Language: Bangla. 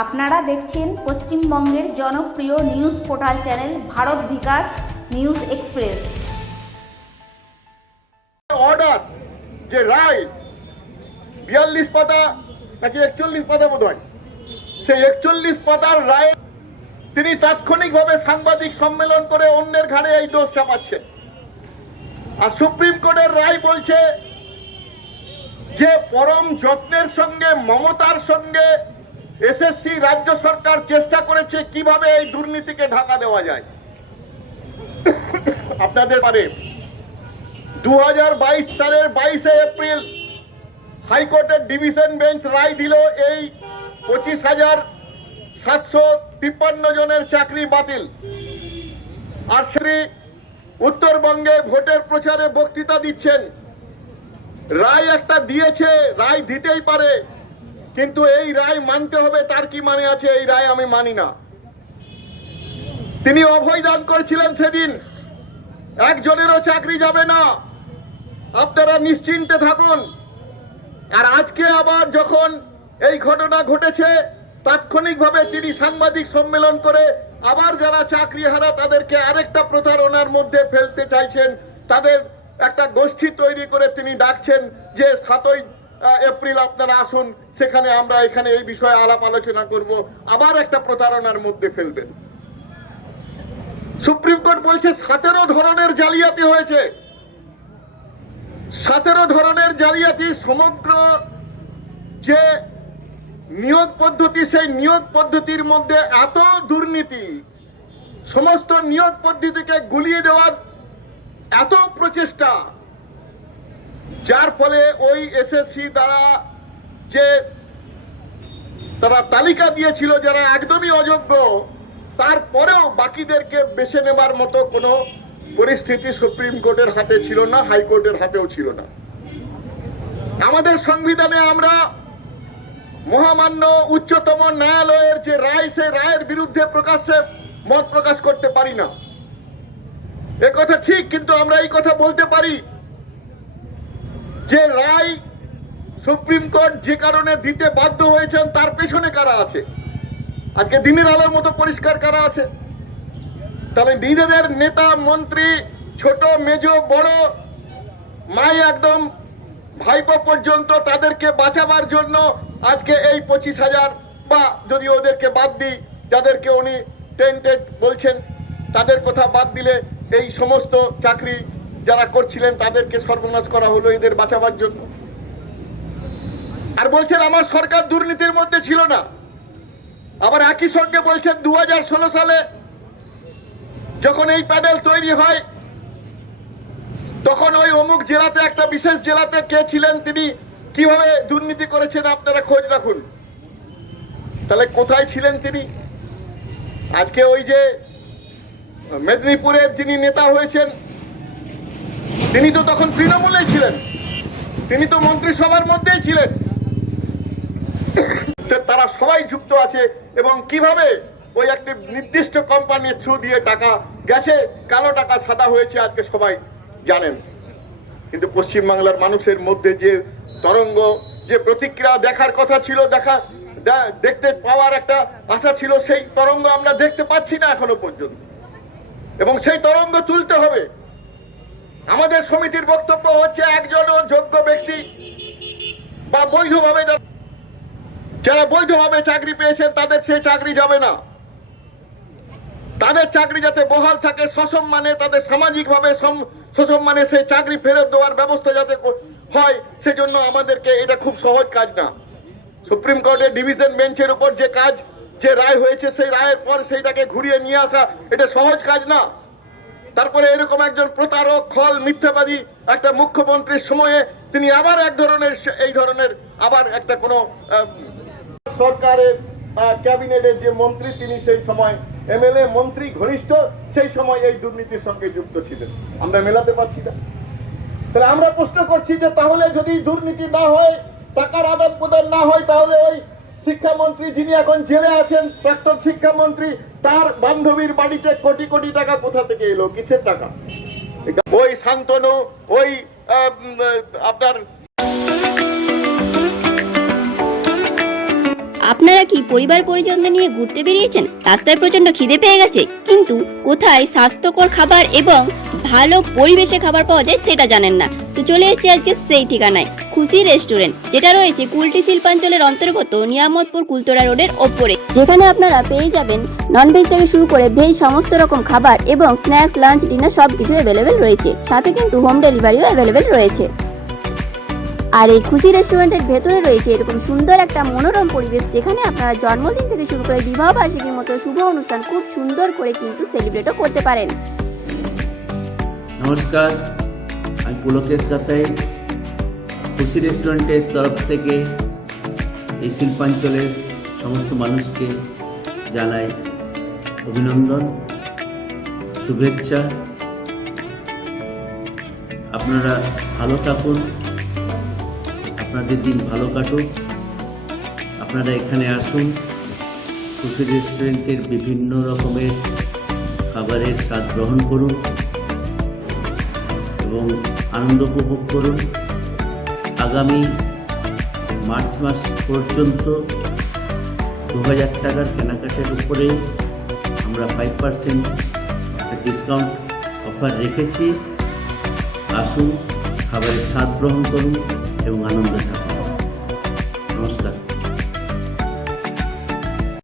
আপনারা দেখছেন পশ্চিমবঙ্গের জনপ্রিয় নিউজ পোর্টাল চ্যানেল ভারত বিকাশ নিউজ এক্সপ্রেস। অর্ডার যে রায় 42 পাতা নাকি 41 পাতা বোধ হয়, সেই 41 পাতার রায় তিনি তাৎক্ষণিকভাবে সাংবাদিক সম্মেলন করে অন্যের ঘাড়ে এই দোষ চাপাচ্ছেন। আর সুপ্রিম কোর্টের রায় বলছে যে পরম যত্নের সঙ্গে মমতার সঙ্গে এসএসসি রাজ্য সরকার চেষ্টা করেছে কিভাবে এই দুর্নীতিকে ঢাকা দেওয়া যায়। আপনাদের পারে 2022 সালের 22 এপ্রিল হাইকোর্টের ডিভিশন বেঞ্চ রায় দিল এই 25,753 জনের চাকরি বাতিল। আর শ্রী উত্তরবঙ্গে ভোটের প্রচারে বক্তৃতা দিচ্ছেন। রায় একটা দিয়েছে, রায় দিতেই পারে, কিন্তু এই রায় মানতে হবে, তার কি মানে আছে? এই রায় আমি মানি না। তিনি অভয় দান করেছিলেন সেদিন, একজনেরও চাকরি যাবে না, আপনারা নিশ্চিন্তে থাকুন। আর আজকে আবার যখন এই ঘটনা ঘটেছে, তাৎক্ষণিকভাবে তিনি সাংবাদিক সম্মেলন করে আবার যারা চাকরি হারা তাদেরকে আরেকটা প্রতারণার মধ্যে ফেলতে চাইছেন, তাদের একটা গোষ্ঠী তৈরি করে তিনি ডাকছেন যে 7ই এপ্রিল আপনারা আসুন, সেখানে আমরা এখানে এই বিষয়ে আলাপ আলোচনা করব, আবার একটা প্রতারণার মধ্যে ফেলবেন। সুপ্রিম কোর্ট বলছে 17 ধরনের জালিয়াতি হয়েছে। 17 ধরনের জালিয়াতি। সমগ্র যে নিয়োগ পদ্ধতি, সেই নিয়োগ পদ্ধতির মধ্যে এত দুর্নীতি, সমস্ত নিয়োগ পদ্ধতিকে গুলিয়ে দেওয়ার এত প্রচেষ্টা, যার ফলে ওই এসএসসি দ্বারা যে তারা তালিকা দিয়েছিল যারা একদমই অযোগ্য, তারপরেও বাকিদেরকে বেছে নেবার মতো কোনো পরিস্থিতি সুপ্রিম কোর্টের হাতে ছিল না, হাইকোর্টের হাতেও ছিল না। আমাদের সংবিধানে আমরা মহামান্য উচ্চতম ন্যায়ালয়ের যে রায়, সেই রায়ের বিরুদ্ধে প্রকাশ্যে মত প্রকাশ করতে পারি না, এ কথা ঠিক। কিন্তু আমরা এই কথা বলতে পারি যে রায় সুপ্রিম কোর্ট যে কারণে দিতে বাধ্য হয়েছেন তার পেছনে কারা আছে, আজকে দিনের আলোর মতো পরিষ্কার কারা আছে। তাহলে নিজেদের নেতা মন্ত্রী, ছোট মেজ বড়, মাই একদম ভাইপো পর্যন্ত, তাদেরকে বাঁচাবার জন্য আজকে এই 25,000 বা যদি ওদেরকে বাদ দিই, যাদেরকে উনি টেন্টেড বলছেন, তাদের কথা বাদ দিলে এই সমস্ত চাকরি যারা করছিলেন তাদেরকে সর্বনাশ করা হলো এদের বাঁচাবার জন্য। আর বলছেন আমার সরকার দুর্নীতির মধ্যে ছিল না। আবার একই সঙ্গে বলছেন 2016 সালে যখন এই প্যানেল তৈরি হয়, তখন ওই অমুক জেলাতে, একটা বিশেষ জেলাতে কে ছিলেন, তিনি কিভাবে দুর্নীতি করেছেন আপনারা খোঁজ রাখুন। তাহলে কোথায় ছিলেন তিনি? আজকে ওই যে মেদিনীপুরের যিনি নেতা হয়েছেন, তিনি তো তখন তৃণমূলেই ছিলেন, তিনি তো মন্ত্রিসভার মধ্যেই ছিলেন। তারা সবাই যুক্ত আছে এবং কিভাবে ওই একটি নির্দিষ্ট কোম্পানির থ্রু দিয়ে টাকা গেছে, কালো টাকা সাদা হয়েছে, আজকে সবাই জানেন। কিন্তু পশ্চিমবাংলার মানুষের মধ্যে যে তরঙ্গ, যে প্রতিক্রিয়া দেখার কথা ছিল, দেখতে পাওয়ার একটা আশা ছিল, সেই তরঙ্গ আমরা দেখতে পাচ্ছি না এখনো পর্যন্ত, এবং সেই তরঙ্গ তুলতে হবে। আমাদের সমিতির বক্তব্য হচ্ছে, একজনও যোগ্য ব্যক্তি বা বৈধভাবে, যারা বৈধভাবে চাকরি পেয়েছেন তাদের সেই চাকরি যাবে না। তাদের চাকরি যাতে বহাল থাকে, সসম্মানে, তাদের সামাজিকভাবে সসম্মানে সেই চাকরি ফেরত দেওয়ার ব্যবস্থা যাতে হয়, সেজন্য আমাদেরকে, এটা খুব সহজ কাজ না। সুপ্রিম কোর্টের ডিভিশন বেঞ্চের উপর যে কাজ, যে রায় হয়েছে, সেই রায়ের পর সেইটাকে ঘুরিয়ে নিয়ে আসা, এটা সহজ কাজ না। তারপরে এরকম একজন প্রতারক, খল, মিথ্যাবাদী একটা মুখ্যমন্ত্রীর সময়ে তিনি আবার এই ধরনের আবার একটা কোনো সরকারের ক্যাবিনেটের যে মন্ত্রী, তিনি সেই সময় এমএলএ মন্ত্রী ঘনিষ্ঠ, সেই সময় এই দুর্নীতির সঙ্গে যুক্ত ছিলেন। আমরা মেলাতে পারছি না। তাহলে আমরা প্রশ্ন করছি যে তাহলে যদি দুর্নীতি না হয়, টাকার আদান প্রদান না হয়, তাহলে ওই শিক্ষামন্ত্রী যিনি এখন জেলে আছেন, প্রাক্তন শিক্ষামন্ত্রী, তার বান্ধবীর বাড়িতে কোটি কোটি টাকা কোথা থেকে এলো? কিসের টাকা? ওই শান্তনু, ওই আপনার আপনারা কি পরিবার পরিজনদের নিয়ে ঘুরতে বেরিয়েছেন? রাস্তায় প্রচন্ড খিদে পেয়ে গেছে, কিন্তু কোথায় স্বাস্থ্যকর খাবার এবং ভালো পরিবেশে খাবার পাওয়া যায় সেটা জানেন না। তো চলে এসেছি আজকে সেই ঠিকানায়, খুশি রেস্টুরেন্ট, যেটা রয়েছে কুলটি শিল্পাঞ্চলের অন্তর্গত নিয়ামতপুর কুলতরা রোডের ওপরে, যেখানে আপনারা পেয়ে যাবেন ননভেজ থেকে শুরু করে ভেজ সমস্ত রকম খাবার এবং স্ন্যাক্স, লাঞ্চ, ডিনার সবকিছু অ্যাভেলেবেল রয়েছে। সাথে কিন্তু হোম ডেলিভারিও অ্যাভেলেবেল রয়েছে। আর এই খুশি রেস্টুরেন্টের ভেতরে রয়েছে এরকম সুন্দর একটা মনোরম পরিবেশ, যেখানে আপনারা জন্মদিন থেকে শুরু করে বিবাহ বার্ষিকীর মতো শুভ অনুষ্ঠান খুব সুন্দর করে কিন্তু সেলিব্রেটও করতে পারেন। নমস্কার, আমি পুলকেশ কাতাই। খুশি রেস্টুরেন্টের তরফ থেকে এই শিল্পাঞ্চলের সমস্ত মানুষকে জানাই অভিনন্দন, শুভেচ্ছা। আপনারা ভালো থাকুন, আপনাদের দিন ভালো কাটুক। আপনারা এখানে আসুন, খুশি রেস্টুরেন্টের বিভিন্ন রকমের খাবারের স্বাদ গ্রহণ করুন এবং আনন্দ উপভোগ করুন। আগামী মার্চ মাস পর্যন্ত 2000 টাকার কেনাকাটার উপরে আমরা 5% ডিসকাউন্ট অফার রেখেছি। আসুন, খাবারের স্বাদ গ্রহণ করুন এবং আনন্দ থাকুন। নমস্কার।